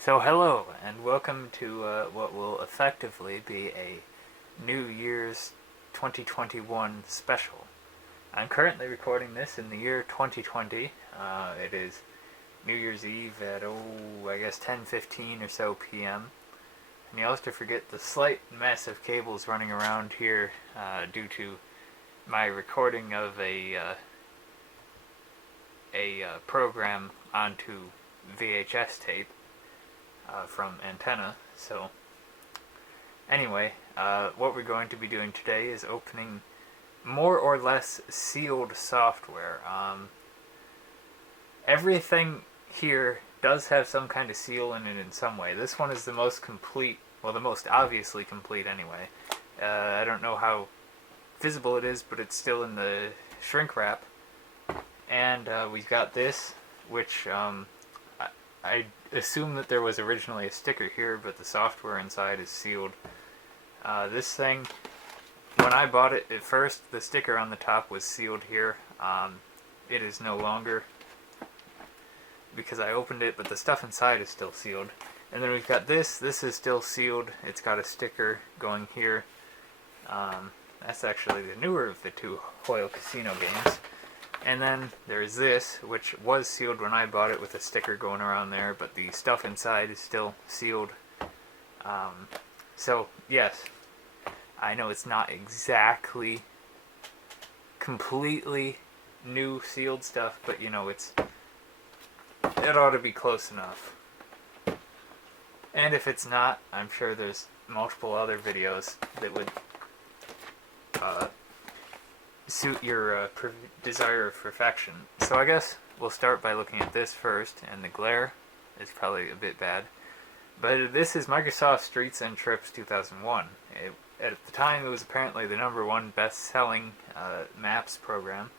So hello, and welcome to what will effectively be a New Year's 2021 special. I'm currently recording this in the year 2020. It is New Year's Eve at, I guess 10:15 or so p.m. And you also have to forget the slight mess of cables running around here due to my recording of a program onto VHS tape from antenna. So anyway, what we're going to be doing today is opening more or less sealed software. Everything here does have some kind of seal in it in some way. This one is the most complete, well, the most obviously complete anyway. I don't know how visible it is, but it's still in the shrink wrap. And we've got this, which I assume that there was originally a sticker here, but the software inside is sealed. This thing, when I bought it at first, the sticker on the top was sealed here. It is no longer, because I opened it, but the stuff inside is still sealed. And then we've got this. This is still sealed. It's got a sticker going here. That's actually the newer of the two Hoyle Casino games. And then there's this, which was sealed when I bought it with a sticker going around there, but the stuff inside is still sealed. So, yes, I know it's not exactly completely new sealed stuff, but you know, it ought to be close enough. And if it's not, I'm sure there's multiple other videos that would suit your desire of perfection. So I guess we'll start by looking at this first, and the glare is probably a bit bad. But this is Microsoft Streets and Trips 2001. At the time, it was apparently the #1 best-selling maps program.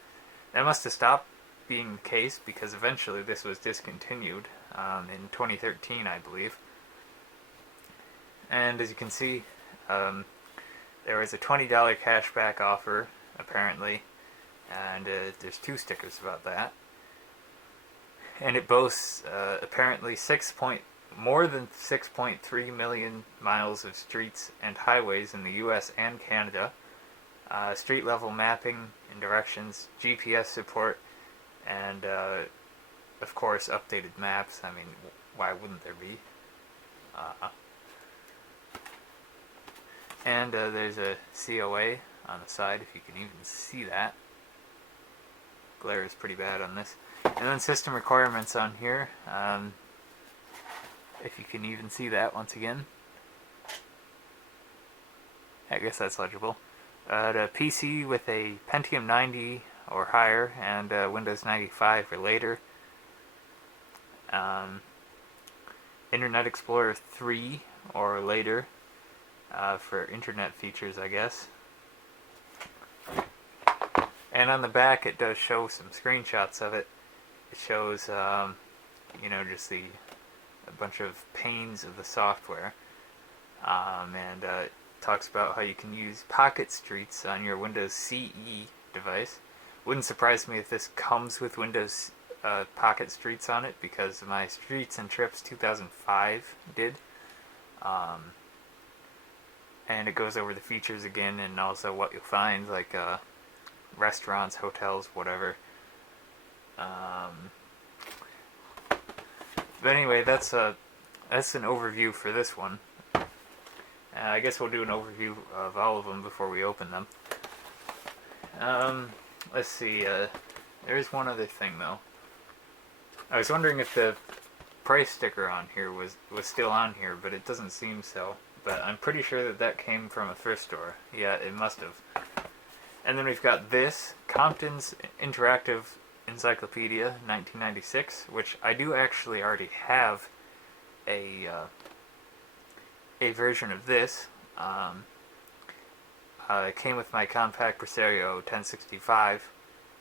That must have stopped being the case because eventually this was discontinued in 2013, I believe. And as you can see, there was a $20 cashback offer, apparently, and there's two stickers about that. And it boasts apparently more than 6.3 million miles of streets and highways in the US and Canada, street level mapping and directions, GPS support, and of course updated maps. I mean, why wouldn't there be? And there's a COA on the side, if you can even see that. Glare is pretty bad on this. And then system requirements on here, if you can even see that once again. I guess that's legible. The PC with a Pentium 90 or higher and Windows 95 or later. Internet Explorer 3 or later. For internet features, I guess. And on the back, it does show some screenshots of it. It shows, just a bunch of panes of the software. And it talks about how you can use Pocket Streets on your Windows CE device. Wouldn't surprise me if this comes with Windows Pocket Streets on it, because my Streets and Trips 2005 did. And it goes over the features again, and also what you'll find, like restaurants, hotels, whatever. But anyway, that's an overview for this one. I guess we'll do an overview of all of them before we open them. Let's see. There's one other thing though. I was wondering if the price sticker on here was still on here, but it doesn't seem so. But I'm pretty sure that came from a thrift store. Yeah, it must have. And then we've got this, Compton's Interactive Encyclopedia, 1996, which I do actually already have a version of this. It came with my Compact Presario 1065,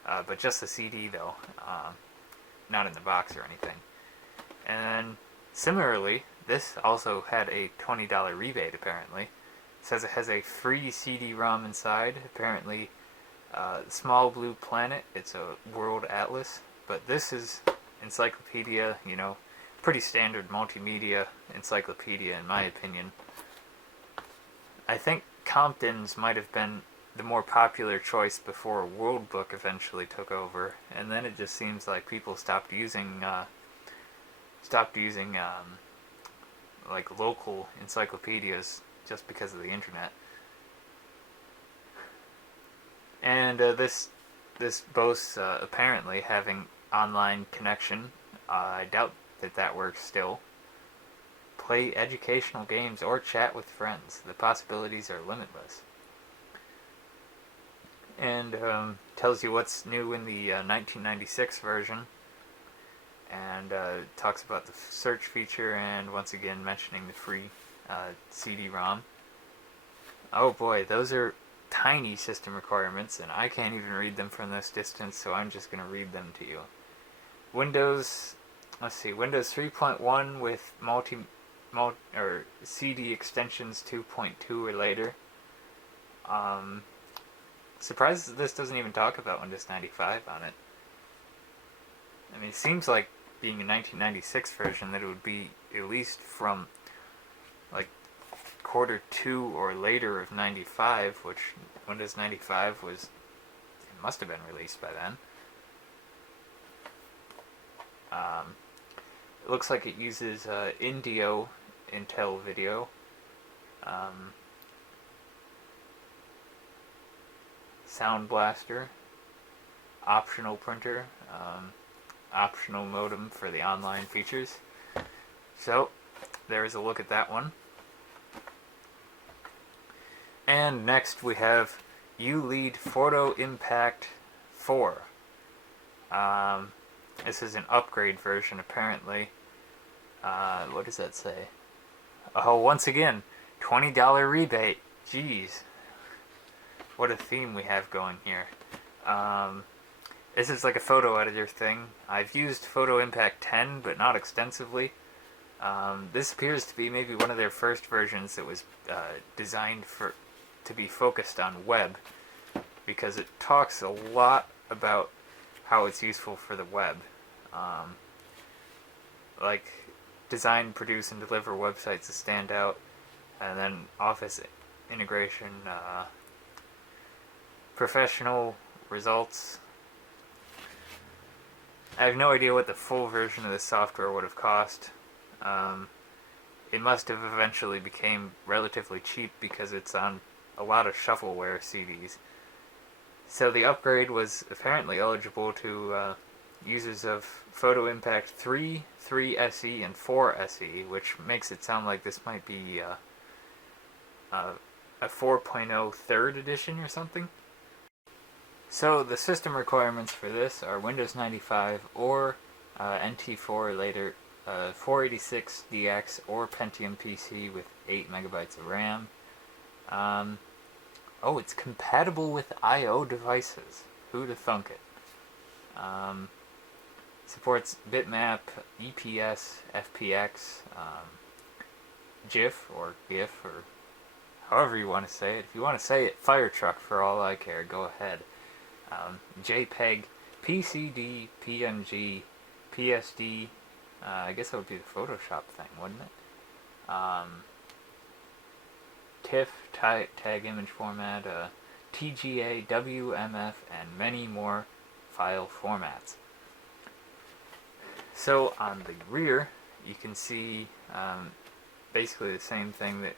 but just the CD though, not in the box or anything. And similarly, this also had a $20 rebate, apparently. It says it has a free CD-ROM inside, apparently. Small Blue Planet, it's a world atlas. But this is encyclopedia, pretty standard multimedia encyclopedia in my opinion. I think Compton's might have been the more popular choice before World Book eventually took over, and then it just seems like people stopped using like local encyclopedias just because of the internet. And this boasts apparently having online connection. I doubt that works still. Play educational games or chat with friends. The possibilities are limitless. And tells you what's new in the 1996 version. And talks about the search feature and once again mentioning the free CD-ROM. Oh boy, those are tiny system requirements, and I can't even read them from this distance, so I'm just going to read them to you. Windows 3.1 with or CD extensions 2.2 or later. Surprised that this doesn't even talk about Windows 95 on it. I mean, it seems like being a 1996 version that it would be at least from like Q2 or later of 95, which Windows 95 was, it must have been released by then. It looks like it uses Indio Intel Video. Sound Blaster, optional printer, optional modem for the online features. So, there's a look at that one. And next we have Ulead Photo Impact 4. This is an upgrade version apparently. What does that say? Oh, once again, $20 rebate. Jeez. What a theme we have going here. This is like a photo editor thing. I've used Photo Impact 10, but not extensively. This appears to be maybe one of their first versions that was designed to be focused on web, because it talks a lot about how it's useful for the web. Like design, produce, and deliver websites to stand out, and then Office integration, professional results. I have no idea what the full version of this software would have cost. It must have eventually became relatively cheap because it's on a lot of shovelware CDs. So the upgrade was apparently eligible to users of Photo Impact 3, 3SE, and 4SE, which makes it sound like this might be a 4.0 third edition or something. So the system requirements for this are Windows 95 or NT4 or later, 486 DX or Pentium PC with 8 megabytes of RAM. It's compatible with I/O devices. Who'd have thunk it? Supports bitmap, EPS, FPX, GIF or GIF, or however you want to say it. If you want to say it Firetruck, for all I care, go ahead. JPEG, PCD, PNG, PSD. I guess that would be the Photoshop thing, wouldn't it? TIFF, tag image format, TGA, WMF, and many more file formats. So on the rear, you can see basically the same thing that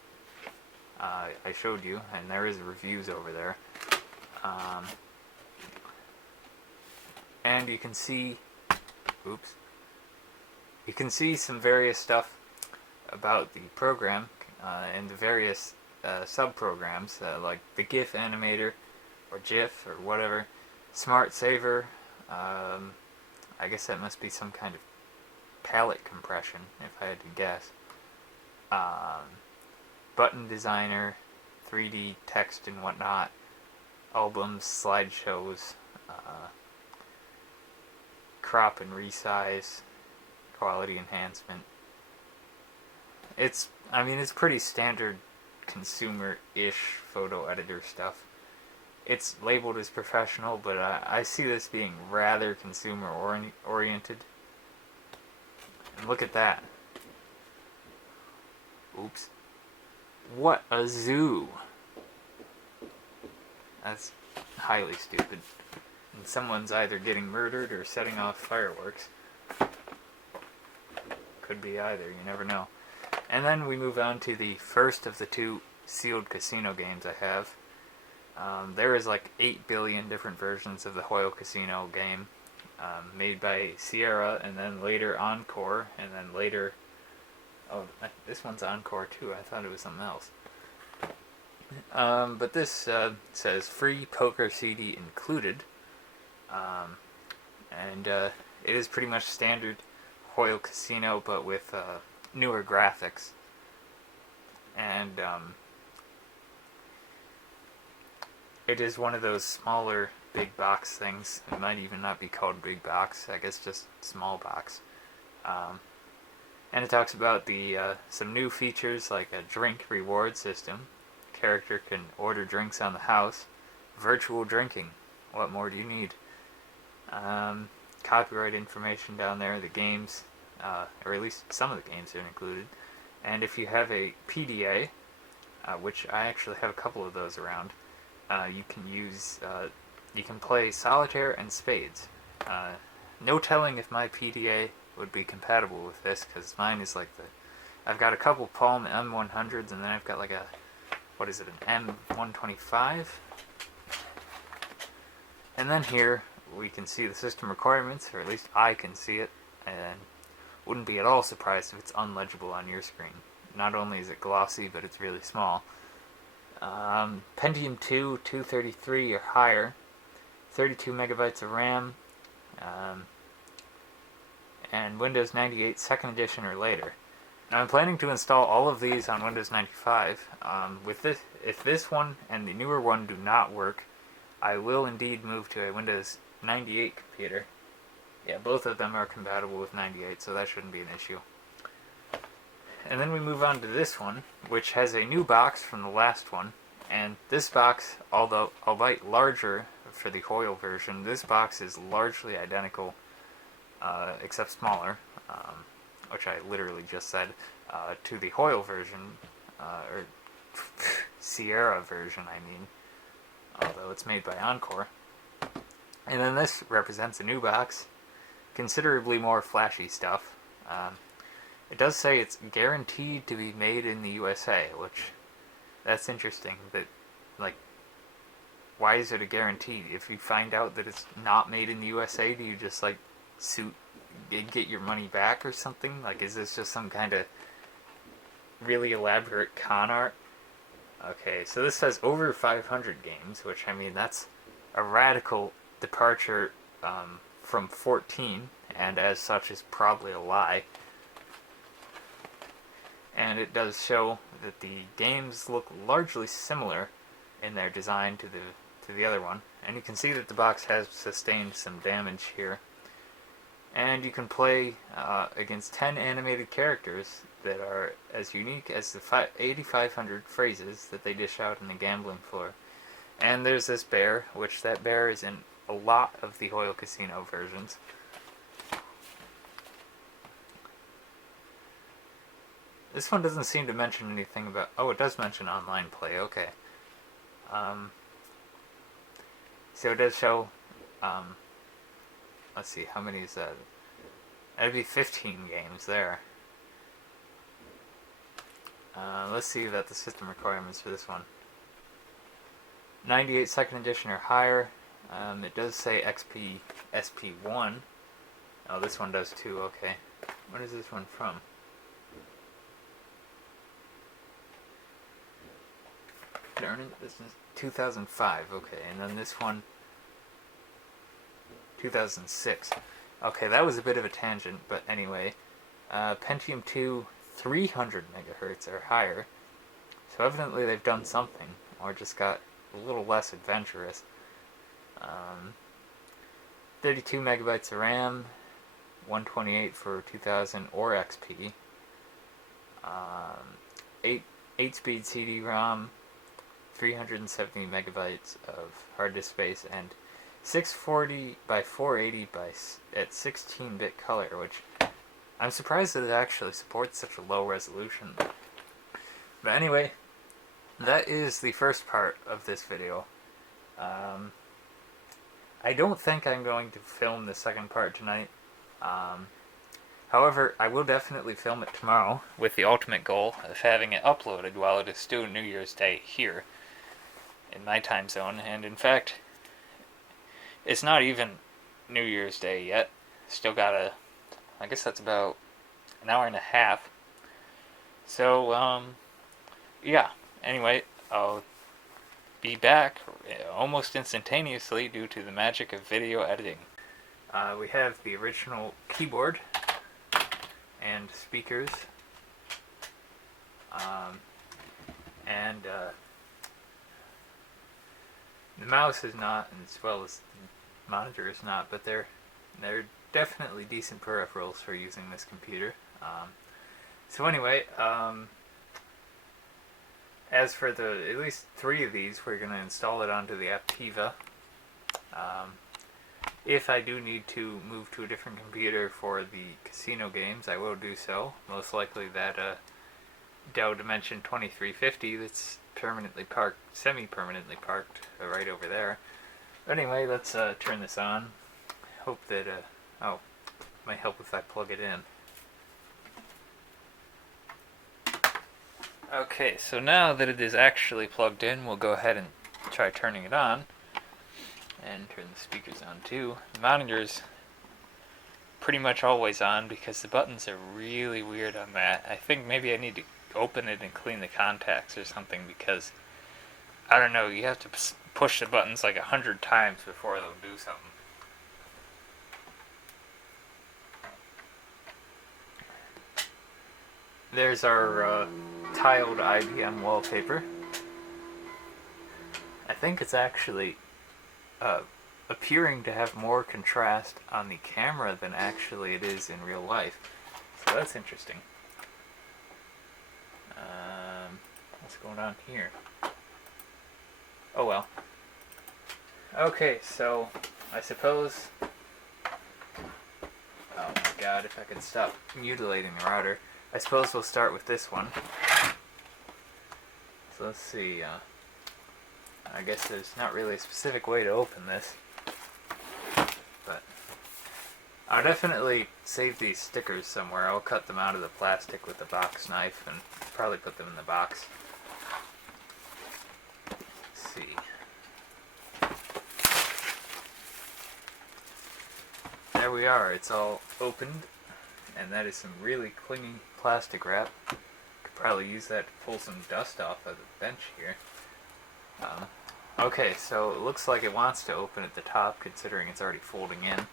I showed you, and there is reviews over there. And you can see, you can see some various stuff about the program and the various sub-programs, like the GIF animator, or GIF, or whatever, Smart Saver. I guess that must be some kind of palette compression, if I had to guess. Button designer, 3D text and whatnot, albums, slideshows, crop and resize, quality enhancement. It's pretty standard consumer-ish photo editor stuff. It's labeled as professional, but I see this being rather consumer-oriented. And look at that. Oops. What a zoo. That's highly stupid. And someone's either getting murdered or setting off fireworks. Could be either, you never know. And then we move on to the first of the two sealed casino games I have. There is like 8 billion different versions of the Hoyle Casino game, made by Sierra, and then later Encore, and then later... Oh, this one's Encore too. I thought it was something else. But this says free poker CD included. And it is pretty much standard Hoyle Casino, but with newer graphics. And it is one of those smaller big box things. It might even not be called big box. I guess just small box. And it talks about the some new features like a drink reward system. Character can order drinks on the house. Virtual drinking. What more do you need? Copyright information down there. The games, or at least some of the games are included. And if you have a PDA, which I actually have a couple of those around, you can use, you can play solitaire and spades. No telling if my PDA would be compatible with this, because mine is like I've got a couple Palm M100s, and then I've got like a, what is it, an M125? And then here we can see the system requirements, or at least I can see it, and wouldn't be at all surprised if it's unlegible on your screen. Not only is it glossy, but it's really small. Pentium 2, 233 or higher, 32 megabytes of RAM, and Windows 98 2nd edition or later. Now I'm planning to install all of these on Windows 95. With this, if this one and the newer one do not work, I will indeed move to a Windows 98 computer. Yeah, both of them are compatible with 98, so that shouldn't be an issue. And then we move on to this one, which has a new box from the last one. And this box, although albeit larger for the Hoyle version, this box is largely identical, except smaller, which I literally just said, to the Hoyle version, or Sierra version, I mean, although it's made by Encore. And then this represents a new box, considerably more flashy stuff. It does say it's guaranteed to be made in the USA, which, that's interesting. That, like, why is it a guarantee? If you find out that it's not made in the USA, do you just, like, get your money back or something? Like, is this just some kind of really elaborate con art? Okay, so this says over 500 games, which, I mean, that's a radical departure from 14, and as such is probably a lie. And it does show that the games look largely similar in their design to the other one. And you can see that the box has sustained some damage here. And you can play against 10 animated characters that are as unique as the 8,500 phrases that they dish out in the gambling floor. And there's this bear, which that bear is in a lot of the Hoyle Casino versions. This one doesn't seem to mention anything about... Oh, it does mention online play, okay. So it does show... let's see, how many is that? That'd be 15 games there. Let's see about the system requirements for this one. 98 2nd edition or higher. It does say XP SP1. Oh, this one does too, okay. When is this one from? Darn it, this is 2005, okay, and then this one, 2006. Okay, that was a bit of a tangent, but anyway, Pentium 2, 300 megahertz or higher, so evidently they've done something, or just got a little less adventurous. 32 megabytes of RAM, 128 for 2000 or XP, 8-speed CD-ROM, 370 megabytes of hard disk space, and 640 by 480 by at 16-bit color, which I'm surprised that it actually supports such a low resolution. But anyway, that is the first part of this video. I don't think I'm going to film the second part tonight. However, I will definitely film it tomorrow, with the ultimate goal of having it uploaded while it is still New Year's Day here in my time zone. And in fact, it's not even New Year's Day yet. Still got I guess that's about an hour and a half. So, yeah. Anyway, I'll be back almost instantaneously due to the magic of video editing. We have the original keyboard and speakers, and the mouse is not, as well as the monitor is not, but they're definitely decent peripherals for using this computer. So anyway, as for at least 3 of these, we're going to install it onto the Aptiva. If I do need to move to a different computer for the casino games, I will do so. Most likely that Dell Dimension 2350 that's permanently parked, semi-permanently parked right over there. But anyway, let's turn this on. Hope that, oh, might help if I plug it in. Okay, so now that it is actually plugged in, we'll go ahead and try turning it on. And turn the speakers on too. The monitor's pretty much always on because the buttons are really weird on that. I think maybe I need to open it and clean the contacts or something because, I don't know, you have to push the buttons like 100 times before they'll do something. There's our tiled IBM wallpaper. I think it's actually appearing to have more contrast on the camera than actually it is in real life. So that's interesting. What's going on here? Oh well. Okay, so I suppose... Oh my god, if I could stop mutilating the router. I suppose we'll start with this one. So let's see, I guess there's not really a specific way to open this, but I'll definitely save these stickers somewhere. I'll cut them out of the plastic with a box knife and probably put them in the box. Let's see. There we are, it's all opened, and that is some really clinging plastic wrap. Could probably use that to pull some dust off of the bench here. Okay, so it looks like it wants to open at the top, considering it's already folding in.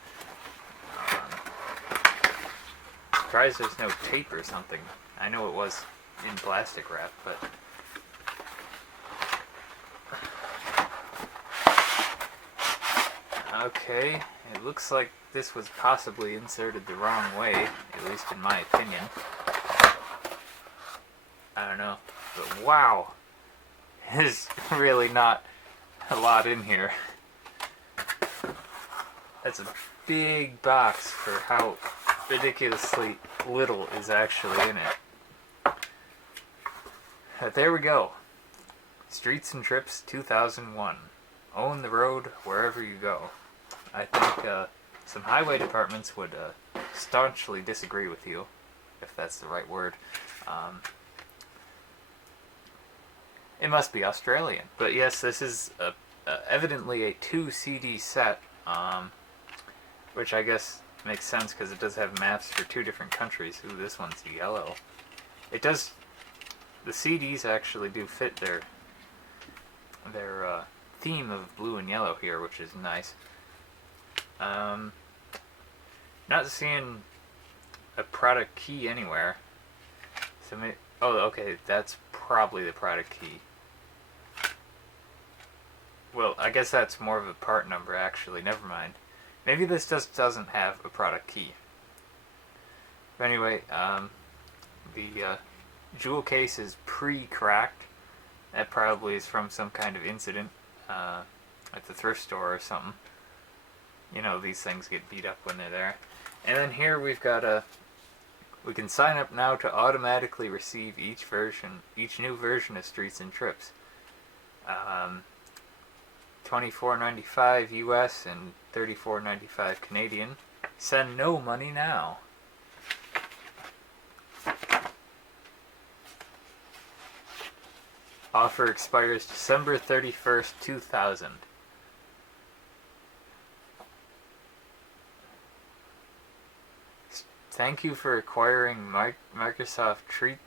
Surprised there's no tape or something. I know it was in plastic wrap, but... Okay, it looks like this was possibly inserted the wrong way, at least in my opinion. I don't know, but wow! There's really not a lot in here. That's a big box for how ridiculously little is actually in it. But there we go. Streets and Trips 2001. Own the road wherever you go. I think some highway departments would staunchly disagree with you, if that's the right word. It must be Australian. But yes, this is evidently a 2 CD set, which I guess makes sense because it does have maps for 2 different countries. Ooh, this one's yellow. It does... The CDs actually do fit their theme of blue and yellow here, which is nice. Not seeing a product key anywhere. So maybe, oh, okay, that's probably the product key. Well, I guess that's more of a part number, actually. Never mind. Maybe this just doesn't have a product key. But anyway, the jewel case is pre-cracked. That probably is from some kind of incident at the thrift store or something. You know, these things get beat up when they're there. And then here we've got a We can sign up now to automatically receive each new version of Streets and Trips. $24.95 US and $34.95 Canadian. Send no money now. Offer expires December 31st, 2000. Thank you for acquiring Microsoft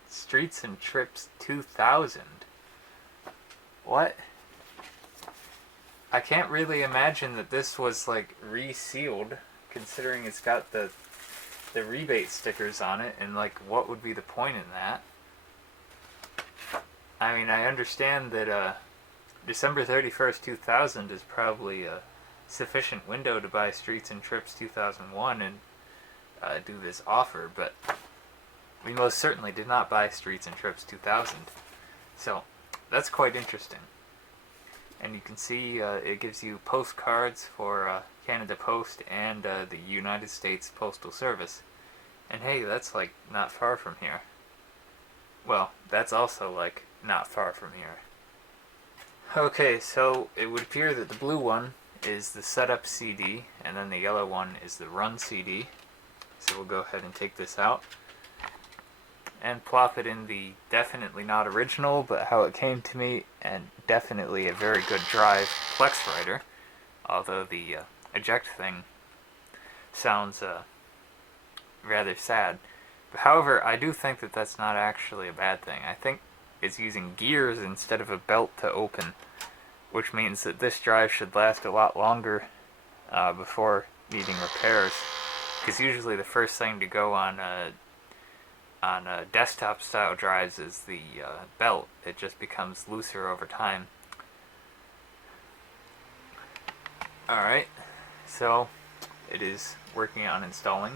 Streets and Trips 2000. What? I can't really imagine that this was like resealed, considering it's got the rebate stickers on it, and like what would be the point in that? I mean, I understand that December 31st, 2000 is probably a sufficient window to buy Streets and Trips 2001 and do this offer, but we most certainly did not buy Streets and Trips 2000. So that's quite interesting. And you can see it gives you postcards for Canada Post and the United States Postal Service. And hey, that's like not far from here. Well, that's also like not far from here. Okay, so it would appear that the blue one is the setup CD, and then the yellow one is the run CD. So we'll go ahead and take this out and plop it in the definitely not original, but how it came to me, and definitely a very good drive Plex writer, although the eject thing sounds rather sad. But however, I do think that that's not actually a bad thing. I think it's using gears instead of a belt to open, which means that this drive should last a lot longer before needing repairs. Because usually the first thing to go on desktop style drives is the belt. It just becomes looser over time. Alright, so it is working on installing.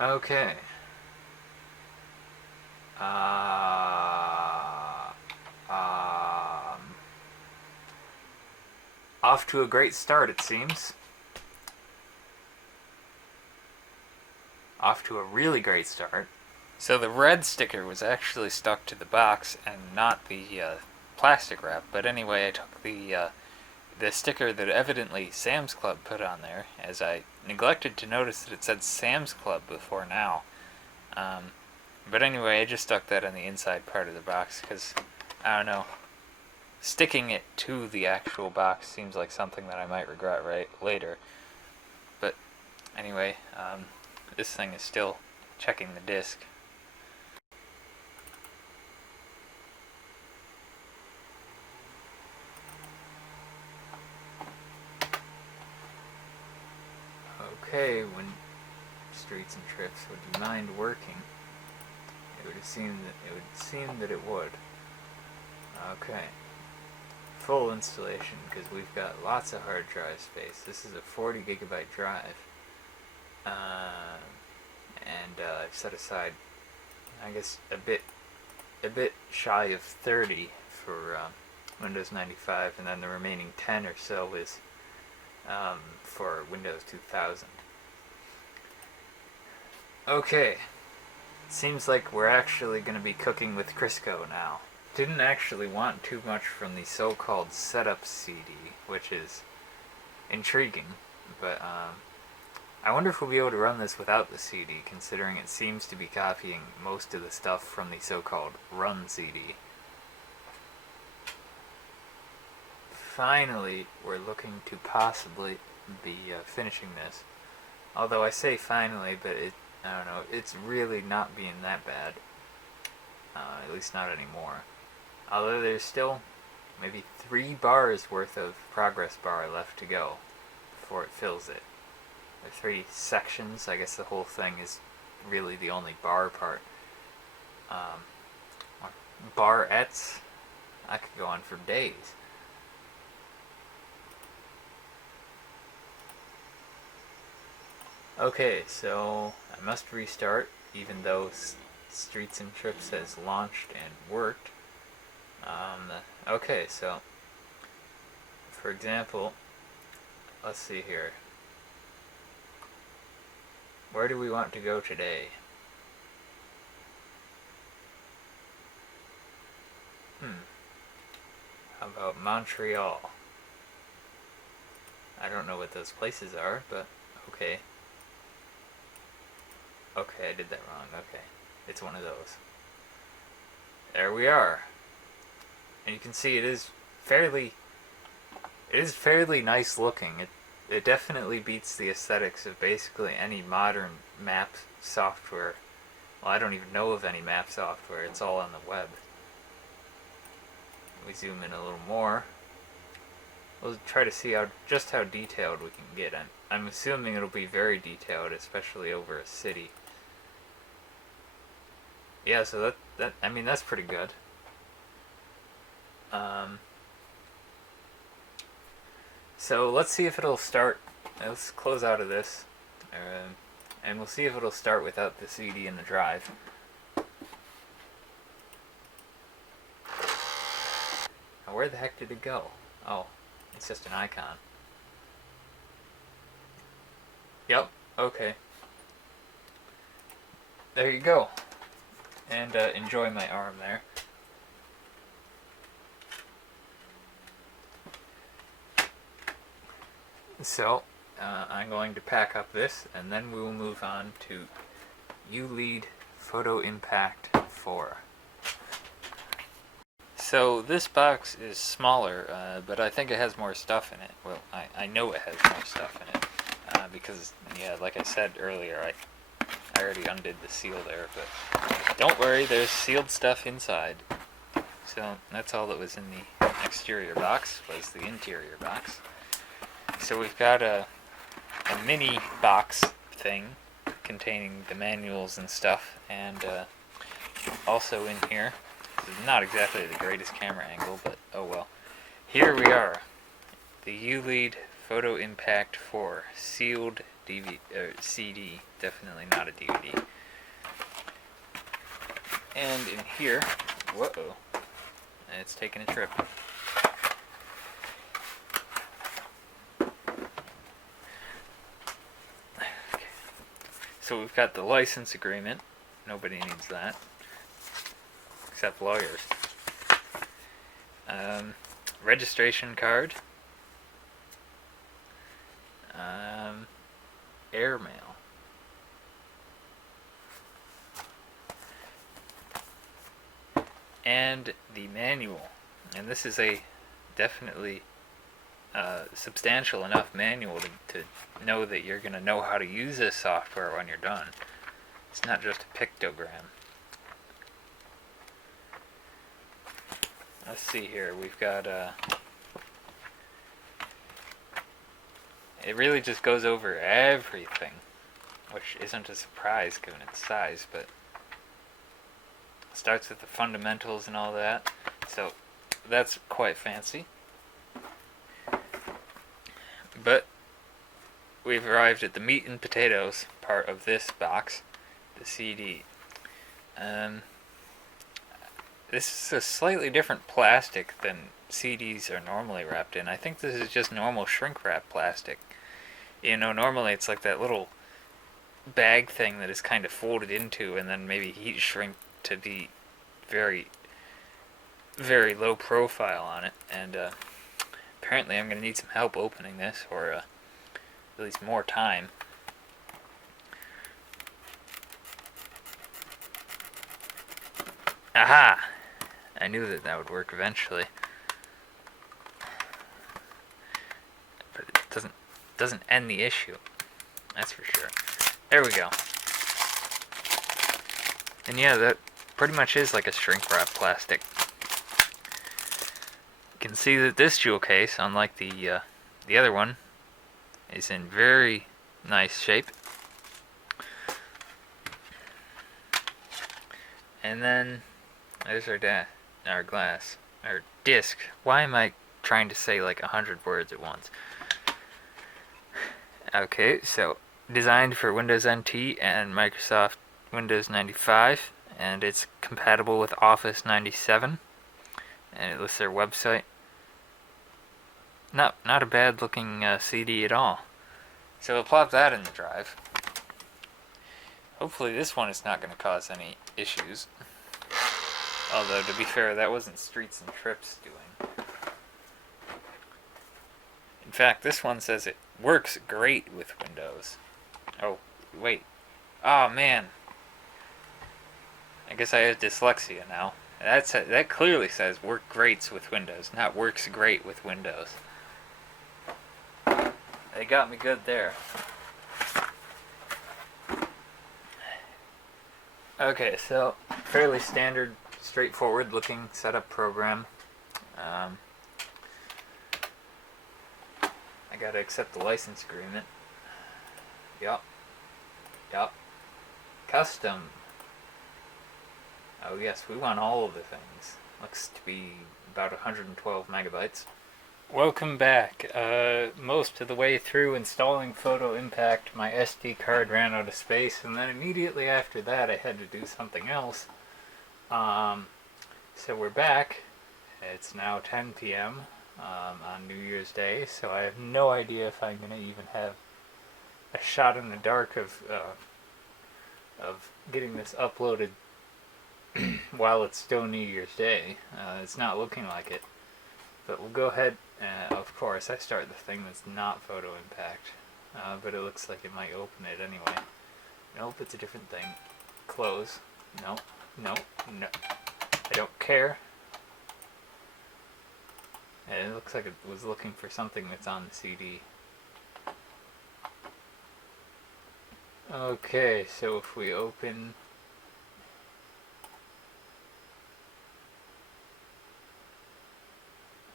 Okay. Off to a great start, it seems. Off to a really great start. So the red sticker was actually stuck to the box and not the plastic wrap. But anyway, I took the sticker that evidently Sam's Club put on there, as I neglected to notice that it said Sam's Club before now. But anyway, I just stuck that on the inside part of the box because, I don't know, sticking it to the actual box seems like something that I might regret later. But anyway, this thing is still checking the disc. Okay, when Streets and Trips would mind working, it would seem that it would. Okay. Full installation, because we've got lots of hard drive space. This is a 40 gigabyte drive. And I've set aside, I guess, a bit shy of 30 for Windows 95, and then the remaining 10 or so is for Windows 2000. Okay, seems like we're actually going to be cooking with Crisco now. Didn't actually want too much from the so-called setup CD, which is intriguing, but I wonder if we'll be able to run this without the CD, considering it seems to be copying most of the stuff from the so-called run CD. Finally, we're looking to possibly be finishing this. Although I say finally, but I don't know, it's really not being that bad. At least not anymore. Although there's still maybe 3 bars worth of progress bar left to go before it fills it. There are 3 sections. I guess the whole thing is really the only bar part. Barettes. I could go on for days. Okay, so I must restart, even though Streets and Trips has launched and worked. Okay, so for example, let's see here. Where do we want to go today? How about Montreal? I don't know what those places are, but okay. Okay, I did that wrong. Okay. It's one of those. There we are. And you can see it is fairly nice looking. It definitely beats the aesthetics of basically any modern map software. Well, I don't even know of any map software. It's all on the web. We zoom in a little more. We'll try to see just how detailed we can get. I'm assuming it'll be very detailed, especially over a city. Yeah, so that's pretty good. So let's see if it'll start. Let's close out of this, and we'll see if it'll start without the CD in the drive. Now, where the heck did it go? Oh, it's just an icon. Yep. Okay. There you go. And enjoy my arm there. So, I'm going to pack up this, and then we will move on to Ulead Photo Impact 4. So this box is smaller, but I think it has more stuff in it. Well, I know it has more stuff in it, because, yeah, like I said earlier, I already undid the seal there, but don't worry, there's sealed stuff inside. So that's all that was in the exterior box, was the interior box. So we've got a mini box thing containing the manuals and stuff, and also in here, this is not exactly the greatest camera angle, but oh well. Here we are, the Ulead Photo Impact 4 sealed CD, definitely not a DVD. And in here, whoa, it's taking a trip. So we've got the license agreement. Nobody needs that, except lawyers. Registration card. Airmail. And the manual. And this is a definitely substantial enough manual to know that you're going to know how to use this software when you're done. It's not just a pictogram. Let's see here. We've got it really just goes over everything, which isn't a surprise given its size, but it starts with the fundamentals and all that. So that's quite fancy. But we've arrived at the meat and potatoes part of this box, the CD. This is a slightly different plastic than CDs are normally wrapped in. I think this is just normal shrink wrap plastic. You know, normally it's like that little bag thing that is kind of folded into and then maybe heat shrink to be very, very low profile on it. And apparently I'm going to need some help opening this, or at least more time. Aha! I knew that would work eventually. But it doesn't end the issue. That's for sure. There we go. And yeah, that pretty much is like a shrink wrap plastic. You can see that this jewel case, unlike the other one, is in very nice shape. And then there's our glass, our disc. Why am I trying to say like 100 words at once? Okay, so designed for Windows NT and Microsoft Windows 95, and it's compatible with Office 97, and it lists their website. Not a bad looking CD at all. So we'll plop that in the drive. Hopefully this one is not going to cause any issues. Although, to be fair, that wasn't Streets and Trips doing. In fact, this one says it works great with Windows. Oh, wait. Oh, man. I guess I have dyslexia now. That clearly says work greats with Windows, not works great with Windows. They got me good there. Okay, so fairly standard, straightforward looking setup program. I gotta accept the license agreement. Yup. Custom. Oh yes, we want all of the things. Looks to be about 112 megabytes. Welcome back. Most of the way through installing Photo Impact, my SD card ran out of space, and then immediately after that I had to do something else. So we're back. It's now 10 p.m. On New Year's Day, so I have no idea if I'm going to even have a shot in the dark of getting this uploaded while it's still New Year's Day. It's not looking like it. But we'll go ahead, of course, I start the thing that's not Photo Impact. But it looks like it might open it anyway. Nope, it's a different thing. Close. No. I don't care. And it looks like it was looking for something that's on the CD. Okay, so if we open...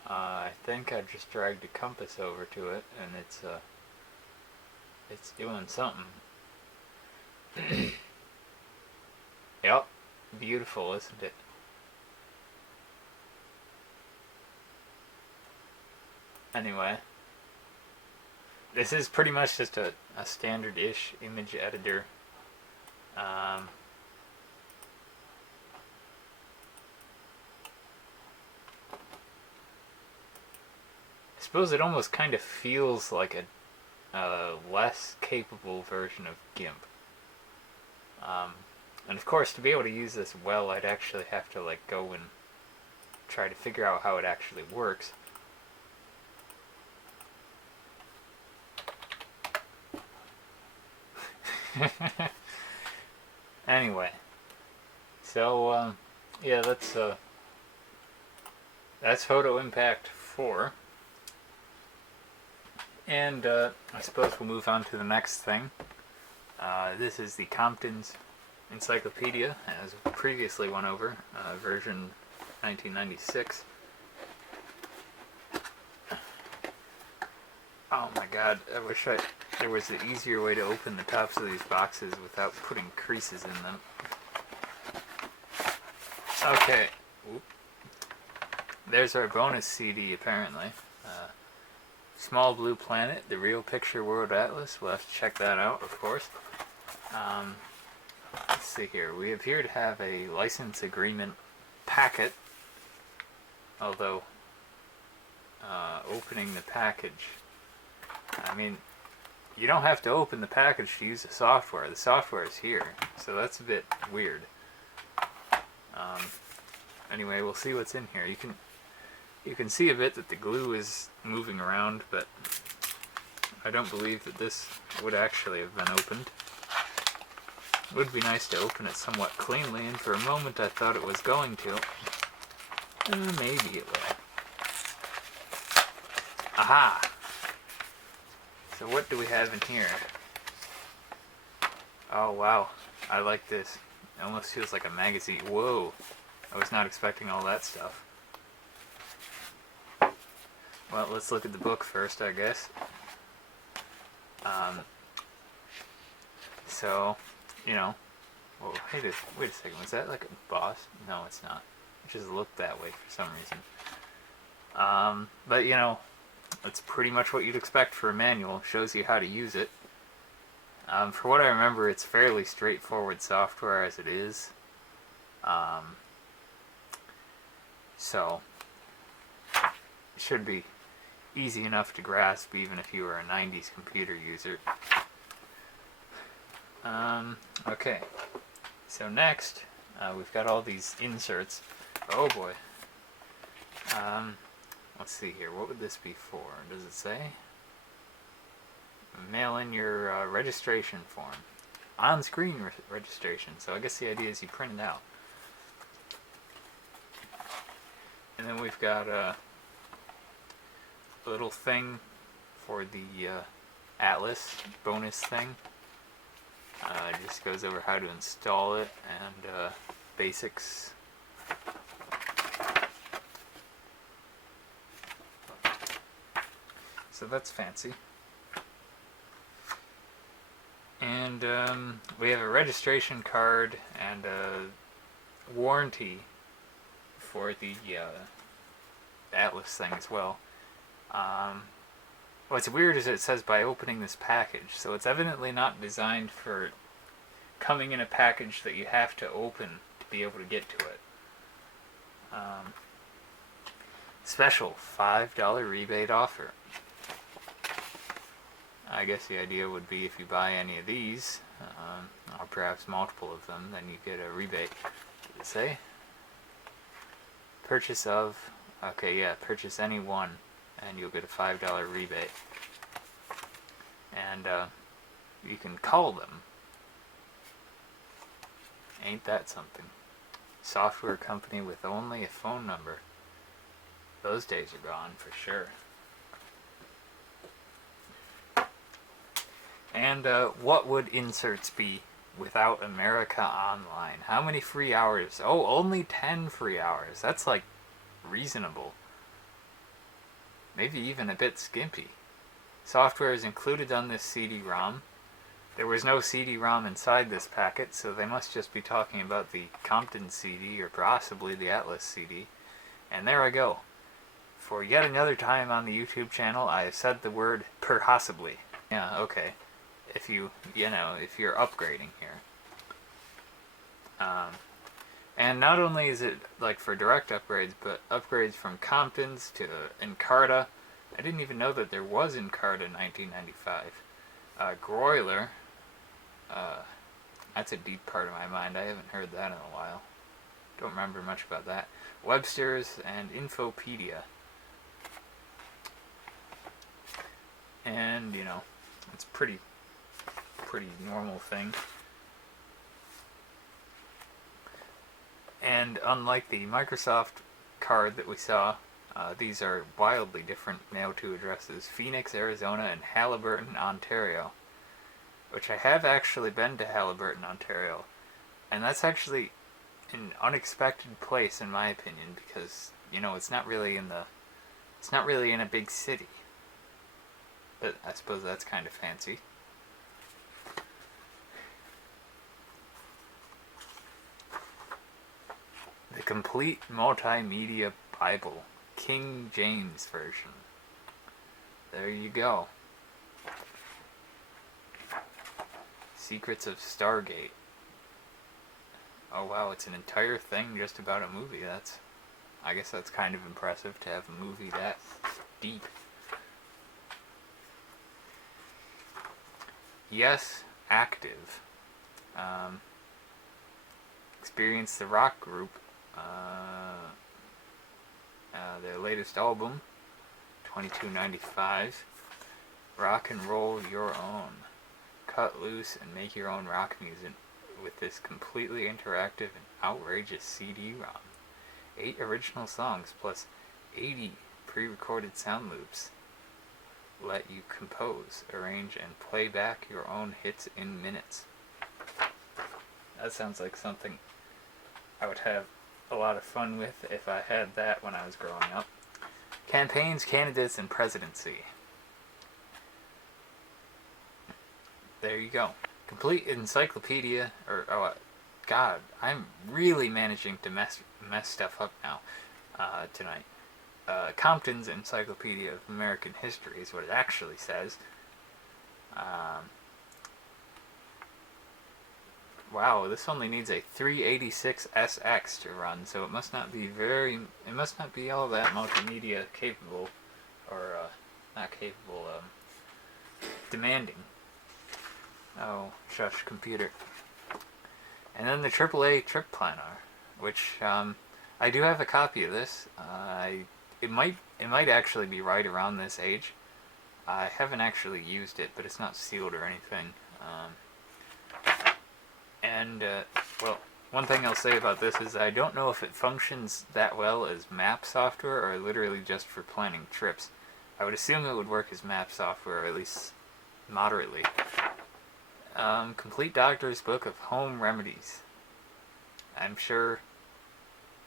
I think I just dragged a compass over to it, and it's doing something. Yep, beautiful, isn't it? Anyway, this is pretty much just a standard-ish image editor. I suppose it almost kind of feels like a less capable version of GIMP. And of course, to be able to use this well, I'd actually have to go and try to figure out how it actually works. Anyway, so yeah, that's Photo Impact 4. And I suppose we'll move on to the next thing. This is the Compton's Encyclopedia, as previously went over, version 1996. Oh my god, I wish there was an easier way to open the tops of these boxes without putting creases in them. Okay. Oop. There's our bonus CD, apparently. Small Blue Planet, the Real Picture World Atlas. We'll have to check that out, of course. Let's see here. We appear to have a license agreement packet, although opening the package... I mean, you don't have to open the package to use the software. The software is here, so that's a bit weird. Anyway, we'll see what's in here. You can see a bit that the glue is moving around, but I don't believe that this would actually have been opened. It would be nice to open it somewhat cleanly, and for a moment I thought it was going to. Maybe it will. Aha! So what do we have in here? Oh wow, I like this. It almost feels like a magazine. Whoa, I was not expecting all that stuff. Well, let's look at the book first, I guess. So, you know, whoa, wait a second, was that like a boss? No, it's not. It just looked that way for some reason. But you know, it's pretty much what you'd expect for a manual. Shows you how to use it. For what I remember, it's fairly straightforward software as it is. So, it should be easy enough to grasp even if you were a 90s computer user. Okay. So next, we've got all these inserts. Oh boy. Let's see here. What would this be for? Does it say? Mail in your registration form. On-screen registration. So I guess the idea is you print it out. And then we've got a little thing for the Atlas bonus thing. It just goes over how to install it and basics. So that's fancy. And we have a registration card and a warranty for the Atlas thing as well. What's weird is it says by opening this package, so it's evidently not designed for coming in a package that you have to open to be able to get to it. Special $5 rebate offer. I guess the idea would be if you buy any of these, or perhaps multiple of them, then you get a rebate. Did it say? Purchase of, okay, yeah, purchase any one, and you'll get a $5 rebate. And you can call them. Ain't that something? Software company with only a phone number. Those days are gone for sure. And what would inserts be without America Online? How many free hours? Oh, only 10 free hours. That's like reasonable. Maybe even a bit skimpy. Software is included on this CD-ROM. There was no CD-ROM inside this packet, so they must just be talking about the Compton CD or possibly the Atlas CD. And there I go. For yet another time on the YouTube channel, I have said the word possibly. Yeah, okay. If you're upgrading here. And not only is it like for direct upgrades, but upgrades from Compton's to Encarta. I didn't even know that there was Encarta in 1995. Groiler. That's a deep part of my mind. I haven't heard that in a while. Don't remember much about that. Webster's and Infopedia. And, it's pretty normal thing. And unlike the Microsoft card that we saw, these are wildly different mail-to addresses. Phoenix, Arizona, and Haliburton, Ontario. Which I have actually been to Haliburton, Ontario. And that's actually an unexpected place in my opinion, because, it's not really in a big city. But I suppose that's kind of fancy. The Complete Multimedia Bible, King James Version. There you go. Secrets of Stargate. Oh wow, it's an entire thing just about a movie. I guess that's kind of impressive to have a movie that deep. Yes, Active. Experience the rock group. Their latest album, 2295. Rock and roll your own. Cut loose and make your own rock music with this completely interactive and outrageous CD-ROM. 8 original songs plus 80 pre-recorded sound loops. Let you compose, arrange, and play back your own hits in minutes. That sounds like something I would have a lot of fun with if I had that when I was growing up. Campaigns, candidates, and presidency. There you go. Complete encyclopedia, God, I'm really managing to mess stuff up now, tonight. Compton's Encyclopedia of American History is what it actually says. Wow, this only needs a 386SX to run, so it must not be all that multimedia capable, or not capable, demanding. Oh, shush, computer. And then the AAA Trip Planner, which I do have a copy of this. It might actually be right around this age. I haven't actually used it, but it's not sealed or anything. Well, one thing I'll say about this is I don't know if it functions that well as map software or literally just for planning trips. I would assume it would work as map software, or at least moderately. Complete Doctor's Book of Home Remedies. I'm sure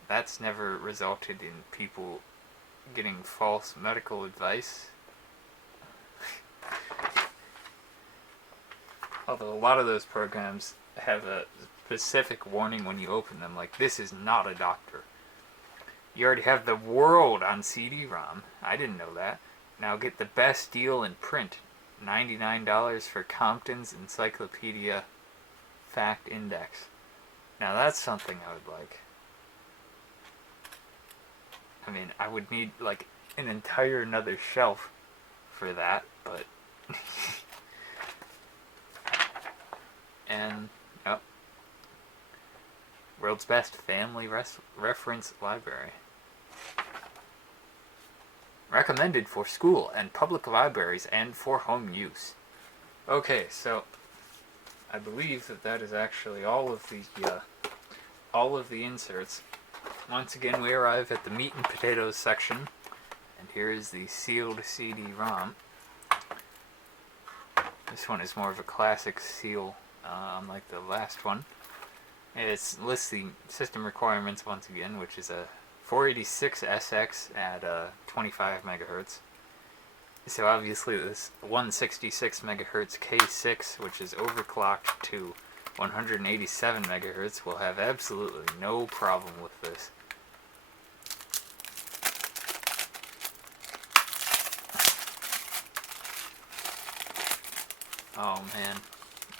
that's never resulted in people getting false medical advice. Although a lot of those programs have a specific warning when you open them, like, this is not a doctor. You already have The World on CD-ROM. I didn't know that. Now get the best deal in print. $99 for Compton's Encyclopedia Fact Index. Now that's something I would like. I mean, I would need like an entire another shelf for that, but and World's Best Family Reference Library. Recommended for school and public libraries and for home use. Okay, so I believe that is actually all of the inserts. Once again, we arrive at the meat and potatoes section, and here is the sealed CD-ROM. This one is more of a classic seal, unlike the last one. It lists the system requirements once again, which is a 486SX at 25 megahertz. So obviously this 166 megahertz K6, which is overclocked to 187 megahertz, will have absolutely no problem with this. Oh man,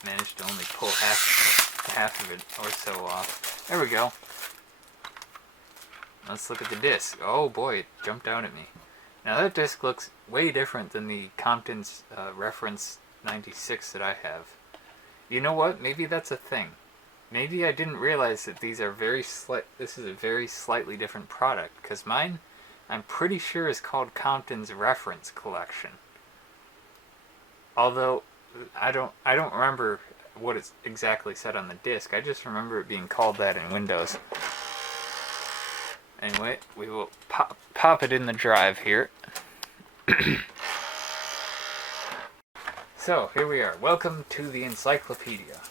managed to only pull half of it or so off. There we go. Let's look at the disc. Oh boy, it jumped out at me. Now that disc looks way different than the Compton's Reference 96 that I have. You know what? Maybe that's a thing. Maybe I didn't realize that these are this is a very slightly different product, because mine, I'm pretty sure, is called Compton's Reference Collection. Although I don't remember what it's exactly said on the disc. I just remember it being called that in Windows. Anyway, we will pop it in the drive here. So, here we are. Welcome to the encyclopedia.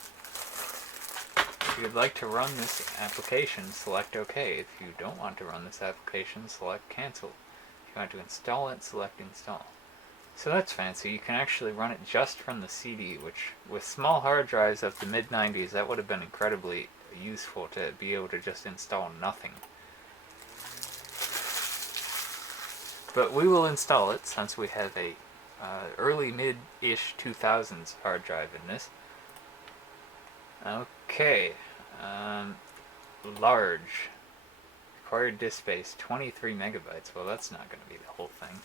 If you'd like to run this application, select OK. If you don't want to run this application, select Cancel. If you want to install it, select Install. So that's fancy. You can actually run it just from the CD, which, with small hard drives of the mid-90s, that would have been incredibly useful to be able to just install nothing. But we will install it since we have a early mid-ish 2000s hard drive in this. Okay. Large. Required disk space 23 megabytes. Well, that's not going to be the whole thing.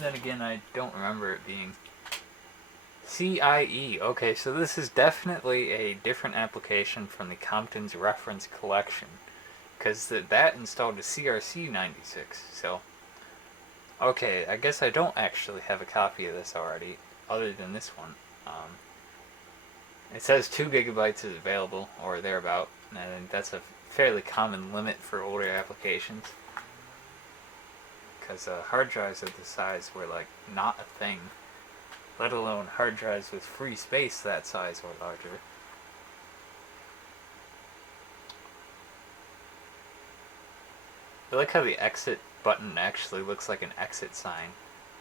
Then again, I don't remember it being CIE. Okay, so this is definitely a different application from the Compton's Reference Collection, because that installed a CRC 96. So, okay, I guess I don't actually have a copy of this already, other than this one. It says 2 gigabytes is available, or thereabout, and I think that's a fairly common limit for older applications. Because hard drives of this size were like not a thing, let alone hard drives with free space that size or larger. I like how the exit button actually looks like an exit sign.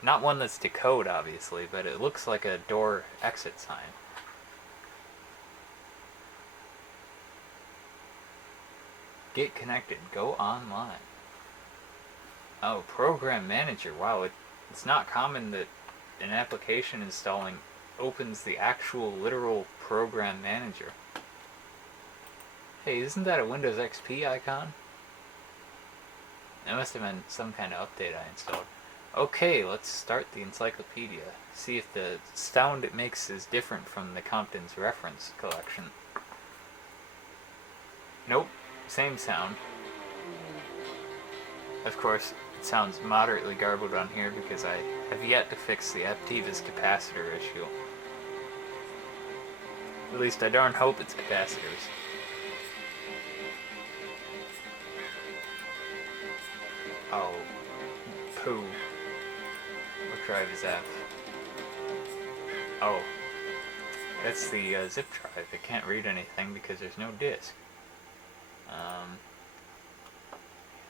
Not one that's decode, obviously, but it looks like a door exit sign. Get connected. Go online. Oh, Program Manager. Wow, it's not common that an application installing opens the actual literal Program Manager. Hey, isn't that a Windows XP icon? That must have been some kind of update I installed. Okay, let's start the encyclopedia. See if the sound it makes is different from the Compton's reference collection. Nope, same sound. Of course, it sounds moderately garbled on here because I have yet to fix the Aptiva's capacitor issue. At least I darn hope it's capacitors. Oh, poo. What drive is that? Oh, that's the zip drive. It can't read anything because there's no disk.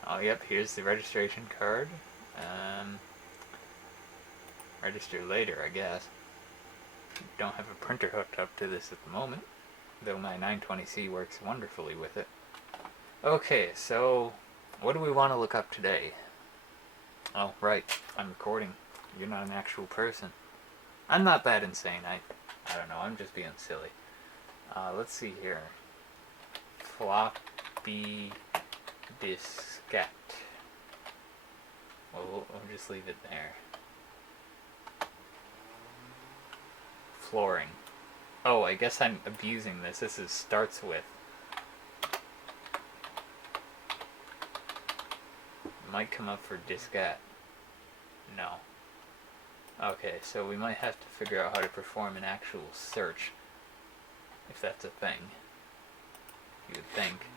Oh, yep, here's the registration card. Register later, I guess. Don't have a printer hooked up to this at the moment, though my 920C works wonderfully with it. Okay, so what do we want to look up today? Oh, right, I'm recording. You're not an actual person. I'm not that insane. I don't know, I'm just being silly. Let's see here. Floppy diskette. Well, we'll just leave it there. Flooring. Oh, I guess I'm abusing this. This is starts with. Might come up for diskette. No. Okay, so we might have to figure out how to perform an actual search. If that's a thing. You would think.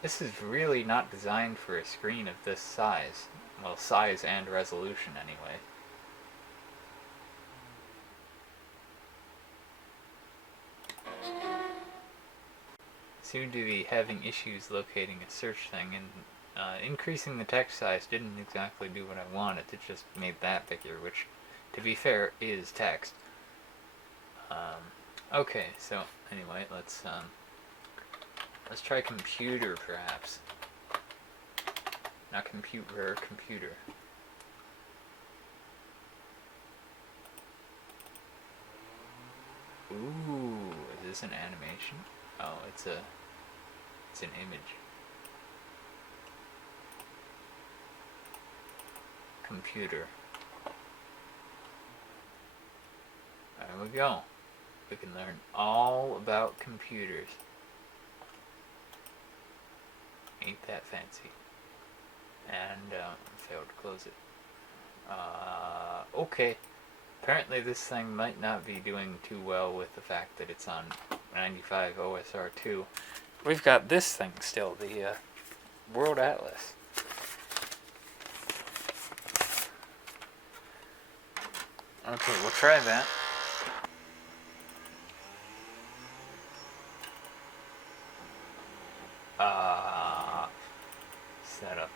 This is really not designed for a screen of this size. Well, size and resolution anyway. Seem to be having issues locating a search thing, and increasing the text size didn't exactly do what I wanted. It just made that bigger, which, to be fair, is text. Okay, so anyway, let's try computer, perhaps. Not computer, computer. Ooh, is this an animation? Oh, it's an image. Computer. There we go. We can learn all about computers. Ain't that fancy. And failed to close it. Okay. Apparently this thing might not be doing too well with the fact that it's on 95 OSR2. We've got this thing still, the World Atlas. Okay, we'll try that. Setup.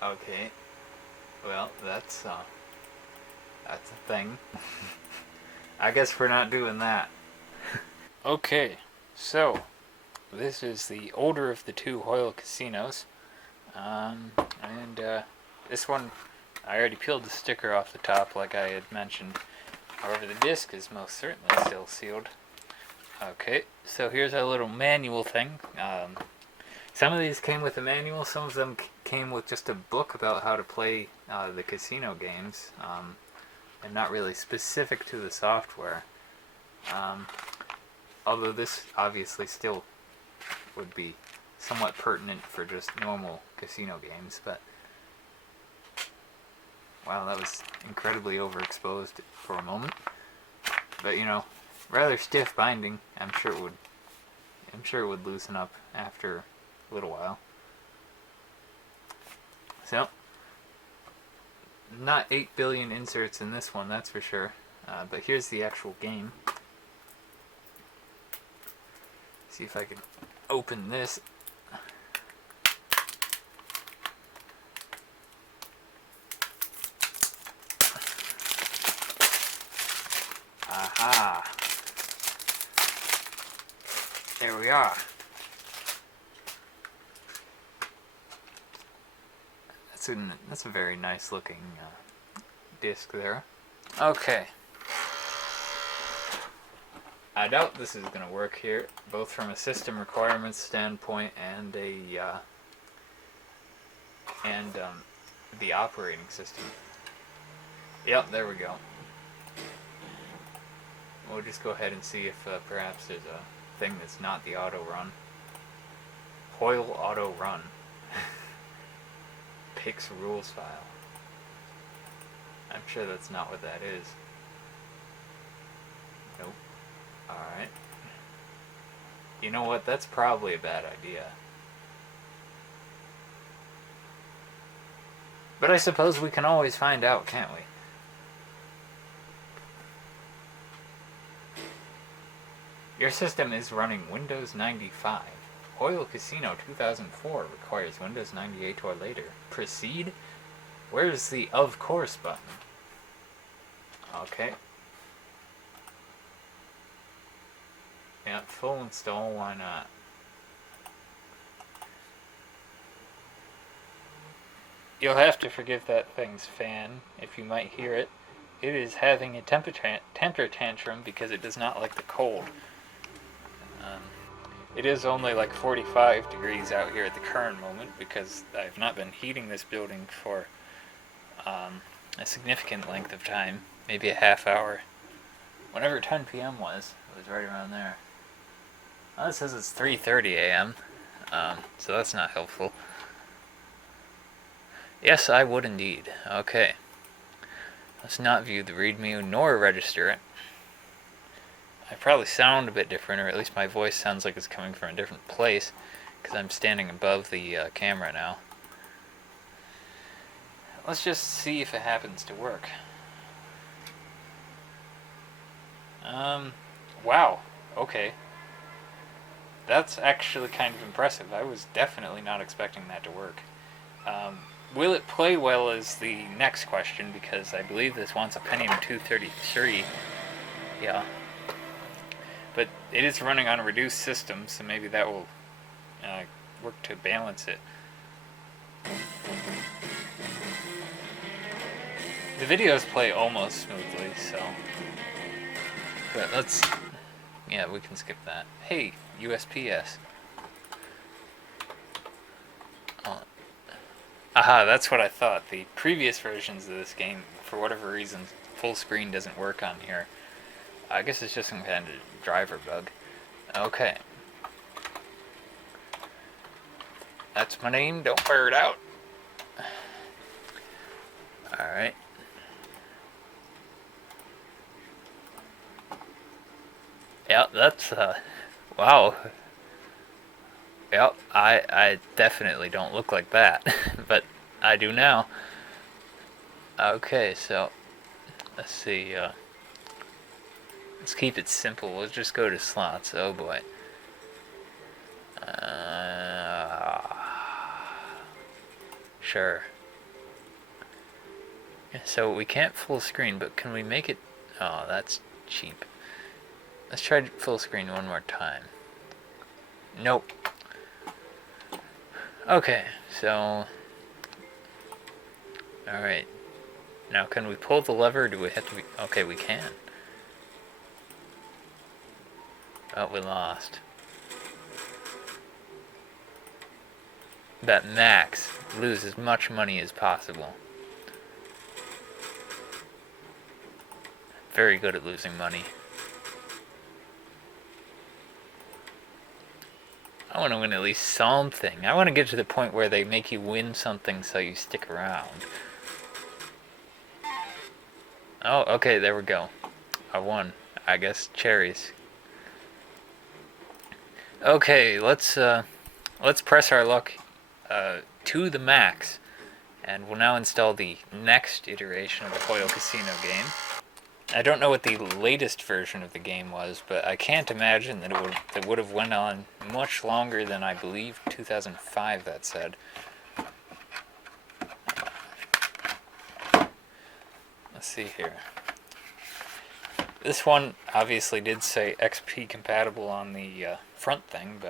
Okay. Well, that's a thing. I guess we're not doing that. Okay, so this is the older of the two Hoyle Casinos. This one, I already peeled the sticker off the top like I had mentioned. However, the disc is most certainly still sealed. Okay, so here's our little manual thing. Some of these came with a manual, some of them came with just a book about how to play the casino games, and not really specific to the software. Although this obviously still would be somewhat pertinent for just normal casino games, but wow, that was incredibly overexposed for a moment. But you know, rather stiff binding. I'm sure it would loosen up after a little while. So, not 8 billion inserts in this one, that's for sure. But here's the actual game. See if I can open this. Aha! There we are. that's a very nice looking disc there. Okay. I doubt this is going to work here, both from a system requirements standpoint and the operating system. Yep, there we go. We'll just go ahead and see if perhaps there's a thing that's not the auto run. Hoyle auto run. Pix rules file. I'm sure that's not what that is. Nope. Alright. You know what? That's probably a bad idea. But I suppose we can always find out, can't we? Your system is running Windows 95. Hoyle Casino 2004 requires Windows 98 or later. Proceed? Where's the of course button? Okay. Yeah, full install, why not? You'll have to forgive that thing's fan, if you might hear it. It is having a temper tantrum because it does not like the cold. It is only like 45 degrees out here at the current moment because I've not been heating this building for a significant length of time, maybe a half hour. Whenever 10 p.m. was, it was right around there. Well, it says it's 3:30 a.m., so that's not helpful. Yes, I would indeed. Okay. Let's not view the readme nor register it. I probably sound a bit different, or at least my voice sounds like it's coming from a different place, because I'm standing above the camera now. Let's just see if it happens to work. Wow. Okay. That's actually kind of impressive. I was definitely not expecting that to work. Will it play well is the next question, because I believe this wants a Pentium 233. Yeah. But it is running on a reduced system, so maybe that will work to balance it. The videos play almost smoothly, so... But let's... Yeah, we can skip that. Hey, USPS. Aha, that's what I thought. The previous versions of this game, for whatever reason, full screen doesn't work on here. I guess it's just some kind of driver bug. Okay. That's my name, don't wear it out. Alright. Yeah, that's, wow. Yep, I definitely don't look like that, but I do now. Okay, so, let's see, let's keep it simple. We'll just go to slots. Oh boy. Sure. So we can't full screen, but can we make it... Oh, that's cheap. Let's try full screen one more time. Nope. Okay, so... Alright. Now can we pull the lever, or do we have to be... Okay, we can. Oh, we lost. Bet Max lose as much money as possible. Very good at losing money. I want to win at least something. I want to get to the point where they make you win something so you stick around. Oh, okay, there we go. I won. I guess cherries. Okay, let's press our luck to the max, and we'll now install the next iteration of the Hoyle Casino game. I don't know what the latest version of the game was, but I can't imagine that it would have went on much longer than, I believe, 2005, that said. Let's see here. This one obviously did say XP compatible on the front thing,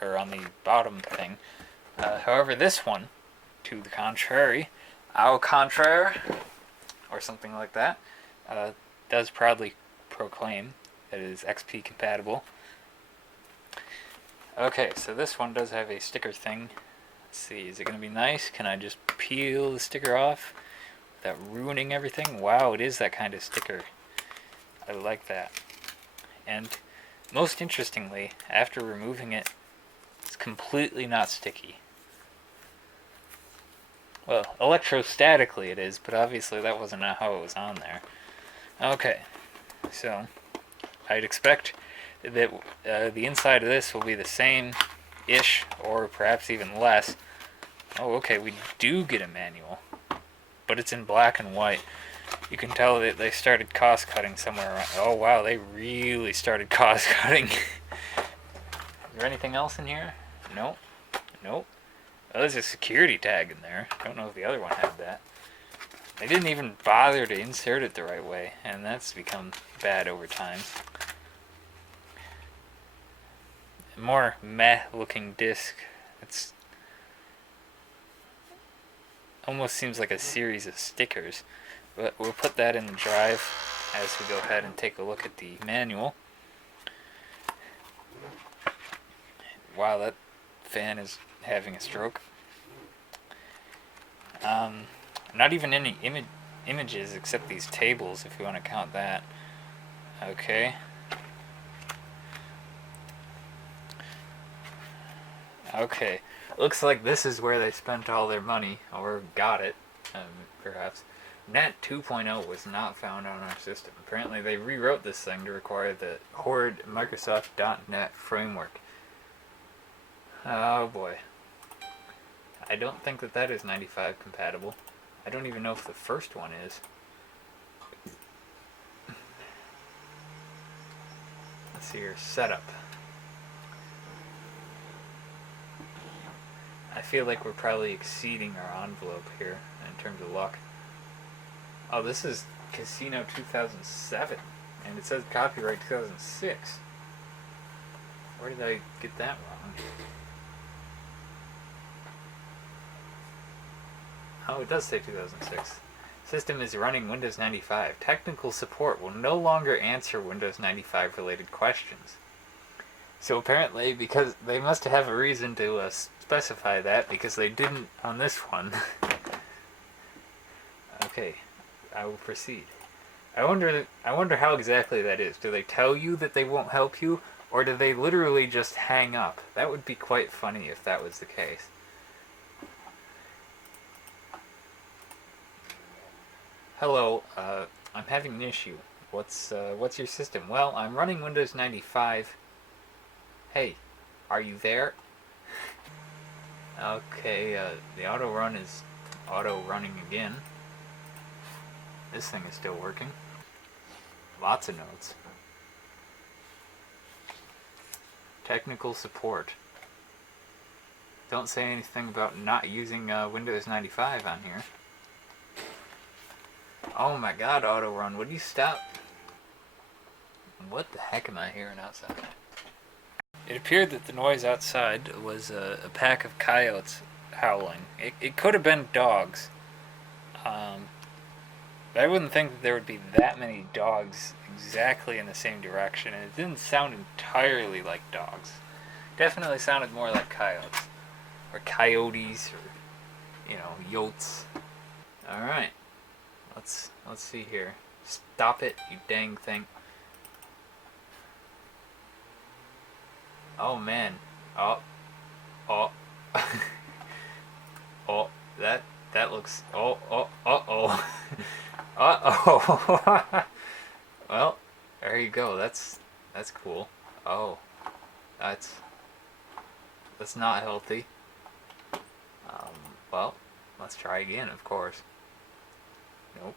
or on the bottom thing. However, this one to the contrary, au contraire, or something like that, does proudly proclaim that it is XP compatible. Okay, so this one does have a sticker thing. Let's see, is it going to be nice? Can I just peel the sticker off without ruining everything? Wow, it is that kind of sticker. I like that. And most interestingly, after removing it, it's completely not sticky. Well, electrostatically it is, but obviously that wasn't how it was on there. Okay, so I'd expect that the inside of this will be the same-ish, or perhaps even less. Oh, okay, we do get a manual, but it's in black and white. You can tell that they started cost-cutting somewhere around. Oh, wow, they really started cost-cutting. Is there anything else in here? Nope. Nope. Oh, there's a security tag in there. I don't know if the other one had that. They didn't even bother to insert it the right way, and that's become bad over time. More meh-looking disc. It's almost seems like a series of stickers. But we'll put that in the drive as we go ahead and take a look at the manual. Wow, that fan is having a stroke. Not even any images except these tables, if you want to count that. Okay. Okay. Looks like this is where they spent all their money, or got it, perhaps. Net 2.0 was not found on our system. Apparently they rewrote this thing to require the horrid Microsoft.NET framework. Oh boy. I don't think that is 95 compatible. I don't even know if the first one is. Let's see your setup. I feel like we're probably exceeding our envelope here in terms of luck. Oh, this is Casino 2007, and it says copyright 2006. Where did I get that wrong? Oh, it does say 2006. System is running Windows 95. Technical support will no longer answer Windows 95 related questions. So apparently, because they must have a reason to specify that, because they didn't on this one. Okay, I will proceed. I wonder how exactly that is. Do they tell you that they won't help you, or do they literally just hang up? That would be quite funny if that was the case. Hello, I'm having an issue. What's your system? Well, I'm running Windows 95. Hey, are you there? Okay, the auto run is auto running again. This thing is still working. Lots of notes. Technical support. Don't say anything about not using Windows 95 on here. Oh my god, auto run, would you stop? What the heck am I hearing outside? It appeared that the noise outside was a pack of coyotes howling. It could have been dogs. But I wouldn't think that there would be that many dogs exactly in the same direction, and it didn't sound entirely like dogs. Definitely sounded more like coyotes. Or coyotes, or, yotes. Alright. Let's see here. Stop it, you dang thing. Oh man. Oh. Oh, that looks. Uh-oh. Well, there you go. That's cool. Oh, that's not healthy. Well, let's try again, of course. Nope.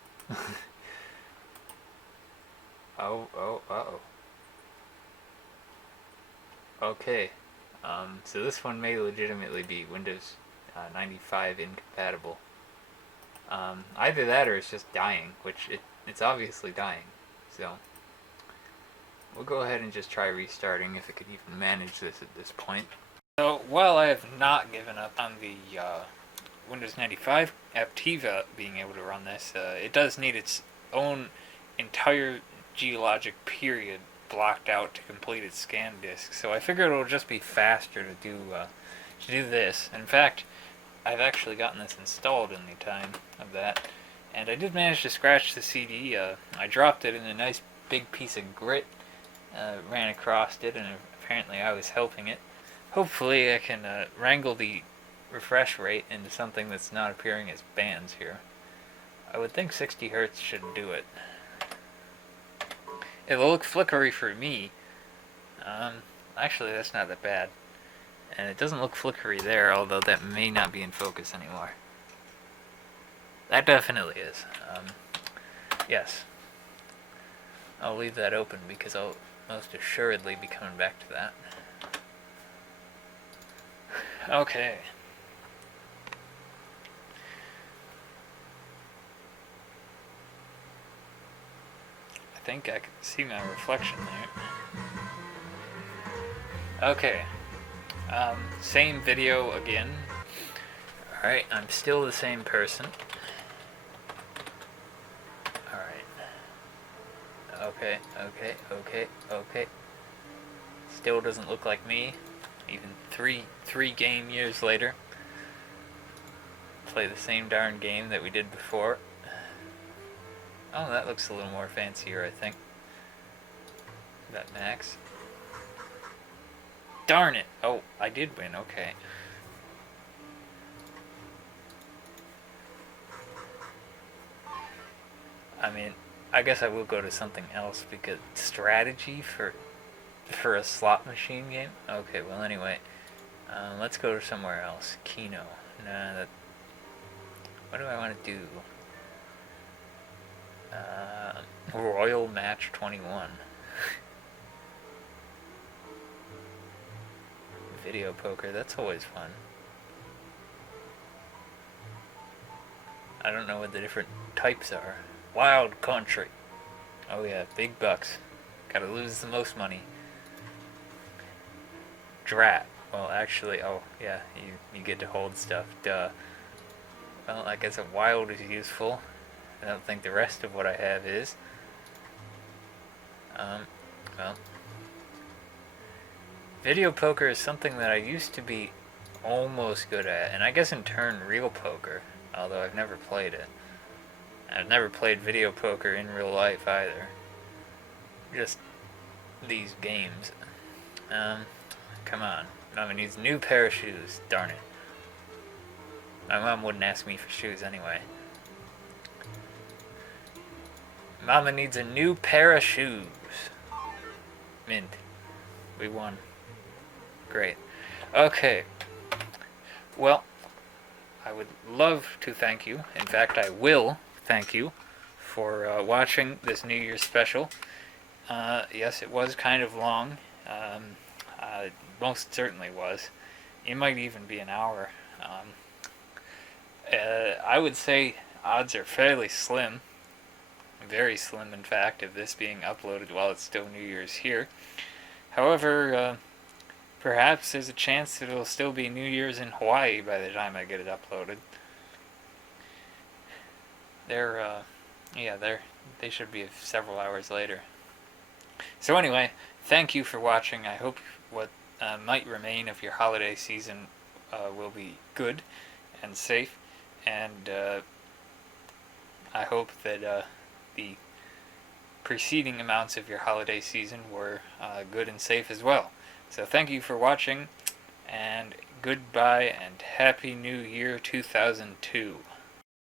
Uh-oh. Okay. So this one may legitimately be Windows 95 incompatible. Either that or it's just dying, which it's obviously dying. So we'll go ahead and just try restarting if it could even manage this at this point. So while I have not given up on the Windows 95 Aptiva being able to run this, it does need its own entire geologic period blocked out to complete its scan disk. So I figured it'll just be faster to do this. In fact, I've actually gotten this installed in the time of that, and I did manage to scratch the CD. I dropped it in a nice big piece of grit, ran across it, and apparently I was helping it. Hopefully I can wrangle the refresh rate into something that's not appearing as bands here. I would think 60 Hz should do it. It'll look flickery for me. Actually, that's not that bad. And it doesn't look flickery there, although that may not be in focus anymore. That definitely is. Yes. I'll leave that open because I'll most assuredly be coming back to that. Okay. I think I can see my reflection there. Okay. Same video again. Alright, I'm still the same person. Alright. Okay. Still doesn't look like me. Even three game years later. Play the same darn game that we did before. Oh, that looks a little more fancier, I think. That max. Darn it! Oh, I did win, okay. I mean, I guess I will go to something else because strategy for a slot machine game? Okay, well anyway. Let's go to somewhere else. Keno. Nah, that... What do I want to do? Royal Match 21. Video poker, that's always fun. I don't know what the different types are. Wild Country. Oh yeah, big bucks. Gotta lose the most money. Drat. Well, actually, oh yeah, you get to hold stuff. Duh. Well, I guess a wild is useful. I don't think the rest of what I have is. Well. Video poker is something that I used to be almost good at, and I guess in turn real poker, although I've never played it. I've never played video poker in real life either. Just these games. Come on. Mama needs a new pair of shoes, darn it. My mom wouldn't ask me for shoes anyway. Mama needs a new pair of shoes. Mint. We won. Great. Okay. Well, I would love to thank you. In fact, I will thank you for watching this New Year's special. Yes, it was kind of long. It most certainly was. It might even be an hour. I would say odds are fairly slim. Very slim, in fact, of this being uploaded while it's still New Year's here. However, perhaps there's a chance that it'll still be New Year's in Hawaii by the time I get it uploaded. They should be several hours later. So anyway, thank you for watching. I hope what might remain of your holiday season will be good and safe, and I hope that the preceding amounts of your holiday season were good and safe as well. So thank you for watching, and goodbye and Happy New Year 2002.